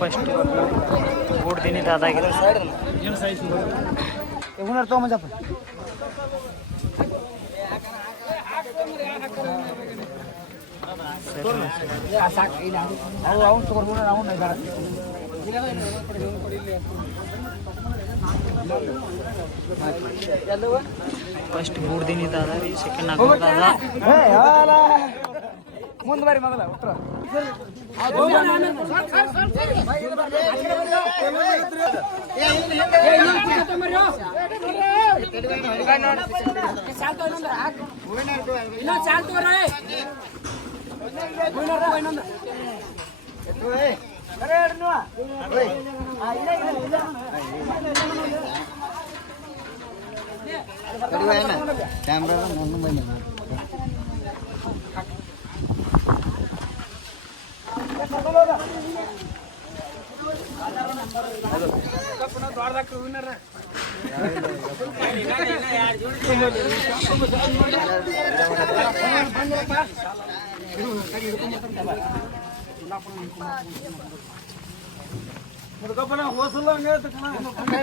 first ಊಟ ದಿನ ಅದಾಗಿದೆ ಹುನರ್ ತೊಗೊಂಬಂಜಪ್ಪ ಅವ್ನು ತಗೊಂಡು ಹುನರ್ ಅವ್ನು ಫಸ್ಟ್ 3 ದಿನ ಅದ ರೀ ಸೆಕೆಂಡ್ ಹಾಕೋದ ಮುಂದೆ ಬರ್ರಿ ಮೊದಲ ಉತ್ತರ ಕ್ಯಾಮ್ರಾ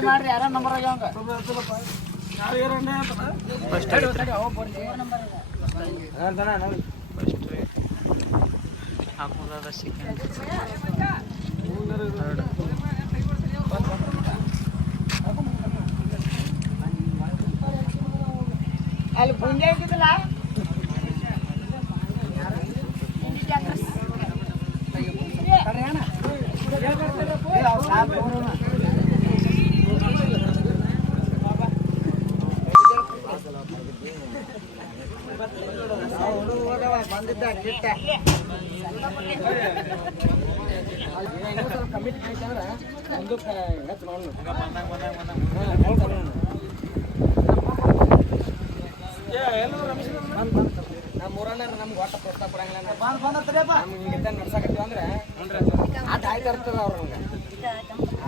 ಮಾಡ್ರಿ ಯಾರ ನಂಬರ್ ಫಸ್ಟ್ ಹಾಕೋದ ಸೆಕೆಂಡ್ ಥರ್ಡ್ ಅಲ್ಲಿ ಬುಂಡೆ ಹಾಕಿದಿಲ್ಲ ಬಂದಿದ್ದ ಕಿಟ್ಟ ಕಮಿಟಿ ಅಂದ್ರೆ ಮುಂದಕ್ಕೆ ಹೆಚ್ಚು ನಮ್ಮ ಊರನ್ನ ನಮ್ಗೆ ಒಟ್ಟ ಪ್ರೋತ್ಸಾಹ ಕೊಡಂಗಿಲ್ಲ ನಮ್ಗೆ ನಡ್ಸಾಕತ್ತೀವಿ ಅಂದ್ರೆ ಆಟ ಆಯ್ತಾ ಇರ್ತದ ಅವ್ರು ನಮ್ಗೆ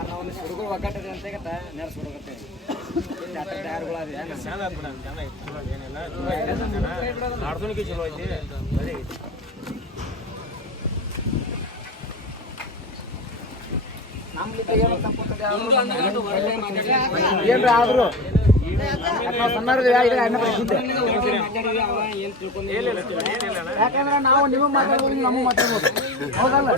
ನಾವು ಹುಡುಗರು ಒಗ್ಗಟ್ಟಿದೆ ಅಂತ ಈಗ ನಡೆಸ್ಬಿಡಕತ್ತೀವಿ ಯಾರುಗಳು ಆಡ್ಸೋಣಿಕೆ ಚಲೋ ಐತಿ ಏನ್ರ ಆದ್ರು ಯಾಕಂದ್ರೆ ನಾವು ನೀವು ಮಾತಾಡ್ಬೋದು ನಮ್ಮ ಮಾತಾಡ್ಬೋದು ಹೌದಲ್ಲ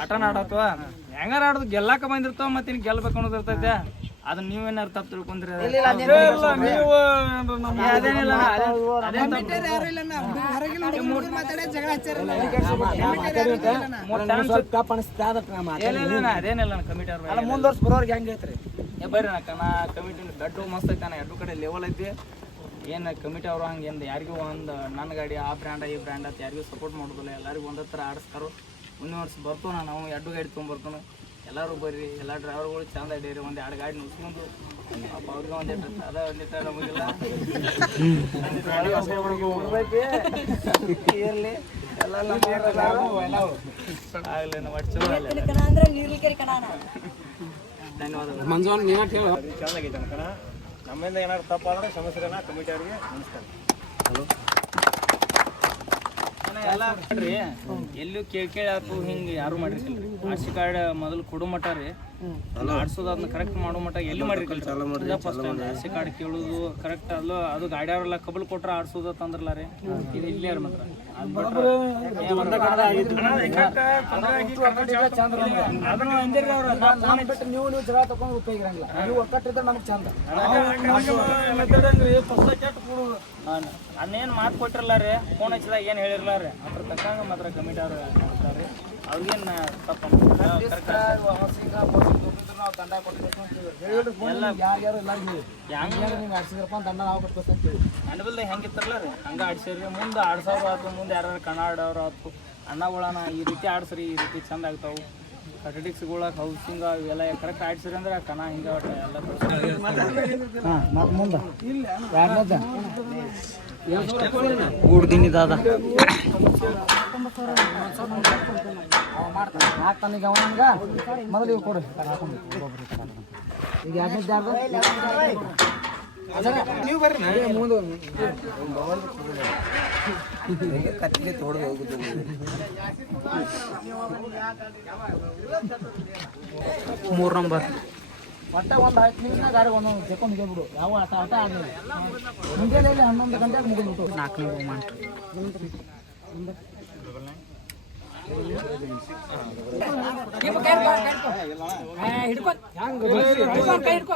ಆಟನ ಆಡತ್ವ ಹೆಂಗಾರ ಆಡೋದು ಗೆಲ್ಲಾಕ ಬಂದಿರ್ತಾವ ಮತ್ತೆ ಗೆಲ್ಬೇಕು ಅನ್ನೋದು ಇರ್ತೈತೆ ಅದನ್ನ ನೀವೇನಾರು ತಪ್ಪು ತಿಳ್ಕೊಂಡ್ರಿ ಅದೇನಿಲ್ಲ ಕಮಿಟಿ ಮುಂದುವರ್ಸ್ ಬರೋರ್ಗೆ ಹೆಂಗ್ ಐತ್ರಿ ಬರ್ರಿ ನಾ ಕಮಿಟಿ ದೊಡ್ಡ ಮಸ್ತ್ ಐತೆ ಎರಡು ಕಡೆ ಲೆವೆಲ್ ಐತಿ ಏನು ಕಮಿಟಿ ಅವರು ಹಂಗೆ ಎಂದು ಯಾರಿಗೂ ಒಂದು ನನ್ನ ಗಾಡಿ ಆ ಬ್ರ್ಯಾಂಡ್ ಈ ಬ್ರ್ಯಾಂಡ್ ಅಂತ ಯಾರಿಗೂ ಸಪೋರ್ಟ್ ಮಾಡೋದಿಲ್ಲ ಎಲ್ಲರಿಗೂ ಒಂದೇ ಥರ ಆಡಿಸ್ತಾರೋ ಮುಂದಿನ ವರ್ಷ ಬರ್ತಾವೆ ನಾವು 2 ಗಾಡಿ ತೊಗೊಂಬರ್ತಾನೆ ಎಲ್ಲರೂ ಬರ್ರಿ ಎಲ್ಲ ಡ್ರೈವರ್ಗಳು ಚಂದ ಇಡೀರಿ ಒಂದು 2 ಗಾಡಿ ನುಸ್ಕೊಂಡು ಪಾಪ ಅವ್ರಿಗೆ ಒಂದಿಟ್ಟು ಅದ ಒಂದಿಟ್ಟು ನಮಗಿಲ್ಲ ಇರಲಿ ಎಲ್ಲ ಆಗಲಿ ನಾವು ಚಲೋ ಧನ್ಯವಾದಗಳು ಮಂಜುವನ್ ನೀನು ಹೇಳು ಚೆನ್ನಾಗೈತೆ ಕಣ ನಮ್ಮಿಂದ ಏನಾದ್ರು ತಪ್ಪಾದ್ರೆ ಸಮಸ್ಯೆನ ಕಮಿಟಿ ಅವರಿಗೆ ನಮಸ್ಕಾರ ಹಲೋ ಎಲ್ಲ ನೋಡ್ರಿ ಎಲ್ಲೂ ಕೇಳಿ ಆತು ಹಿಂಗೆ ಯಾರು ಮಾಡಿರ್ಕಿಲ್ರಿ ಆರ್ಸಿ ಕಾರ್ಡ್ ಮೊದಲು ಕೊಡೋ ಮಟ್ಟ ರೀ ಆಡ್ಸೋದು ಅದನ್ನ ಕರೆಕ್ಟ್ ಮಾಡೋ ಮಟ್ಟ ಎಲ್ಲಿ ಮಾಡಿರ್ಕಿಲ್ಲ ಫಸ್ಟ್ ಆರ್ಸಿ ಕಾರ್ಡ್ ಕೇಳೋದು ಕರೆಕ್ಟ್ ಅಲ್ಲೋ ಅದು ಗಾಡಿಯವ್ರೆಲ್ಲ ಕಬಲ್ ಕೊಟ್ರೆ ಆಡ್ಸೋದು ತಂದ್ರಲ್ಲ ರೀ ಇದು ಇಲ್ಲೇ ರೀ ಮಾತ್ರ ನೀವು ಜಗಳ ತಗೊಂಡು ಉಪಯೋಗ ಇರಂಗಿಲ್ಲ ನೀವು ಒಕ್ಕಟ್ಟಿದ್ರೆ ನಮ್ಗೆ ಚಂದ ಅದನ್ನೇನು ಮಾತು ಕೊಟ್ಟಿರಲ್ಲ ರೀ ಫೋನ್ ಹಚ್ಚಿದಾಗ ಏನು ಹೇಳಿರಲ್ಲ ರೀ ಅದ್ರ ತಕ್ಕಂಗೆ ಮಾತ್ರ ಕಮಿಟಿ ಅವ್ರು ಮಾಡ್ತಾರೆ ರೀ ಅವ್ರಿಗೇನು ತಪ್ಪು ದಂಡ ಕೊಟ್ಟಿರ್ತೀವಿ ಯಾರ್ಯಾರು ಎಲ್ಲರಿಗೂ ಹೆಂಗೆ ನೀವು ಆಡ್ಸಿದ್ರಪ್ಪ ದಂಡ ನಾವು ಕೊಟ್ಬೇಕಂತೀವಿ ಅಂಡಬಲ್ದಾಗ ಹೆಂಗಿತ್ತಾರಲ್ಲ ರೀ ಹಂಗೆ ಆಡ್ಸಿರಿ ಮುಂದೆ ಆಡ್ಸೋರು ಆಯ್ತು ಮುಂದೆ ಯಾರು ಕನ್ನಡವ್ರು ಆಯ್ತು ಅಣ್ಣಗಳನ್ನ ಈ ರೀತಿ ಆಡ್ಸ್ರಿ ಈ ರೀತಿ ಚಂದ ಆಗ್ತಾವೆ ಅಥ್ಲೆಟಿಕ್ಸ್ಗಳ ಹೌಸಿಂಗ್ ಇವೆಲ್ಲ ಕರೆಕ್ಟ್ ಆಡ್ಸಿರಿ ಅಂದ್ರೆ ಕನ ಹಿಂಗೆ ಒಟ್ಟು ಎಲ್ಲ ಗೂಡ್ದಿನಿ ದಾದ ಹಾಕ್ತಾನೀಗ ಅವನಿಗ ಮೊದಲು ಇವು ಕೊಡು ಈಗ ನೀವು ಬರ್ರಿ ಮುಂದೆ ಕತ್ತಿಗೆ ತೋಡ್ದು ಹೋಗುದು 3 ನಂಬರ್ ಒಟ್ಟ ಒಂದು 10 ನಿಮಿಷ ಗಾಡಿ ಒಂದೊಂದು ತೆಕೊಂಡು ಬಿಡು ಯಾವ ಆಟ ಆಡಲಿಲ್ಲ ಮುಂಜಾನೆ 11 ಗಂಟೆಗೆ ಮುಗಿದ್ಬಿಟ್ಟು 4ನೇ ಬಹುಮಾನ ಹಿಡ್ಕೊ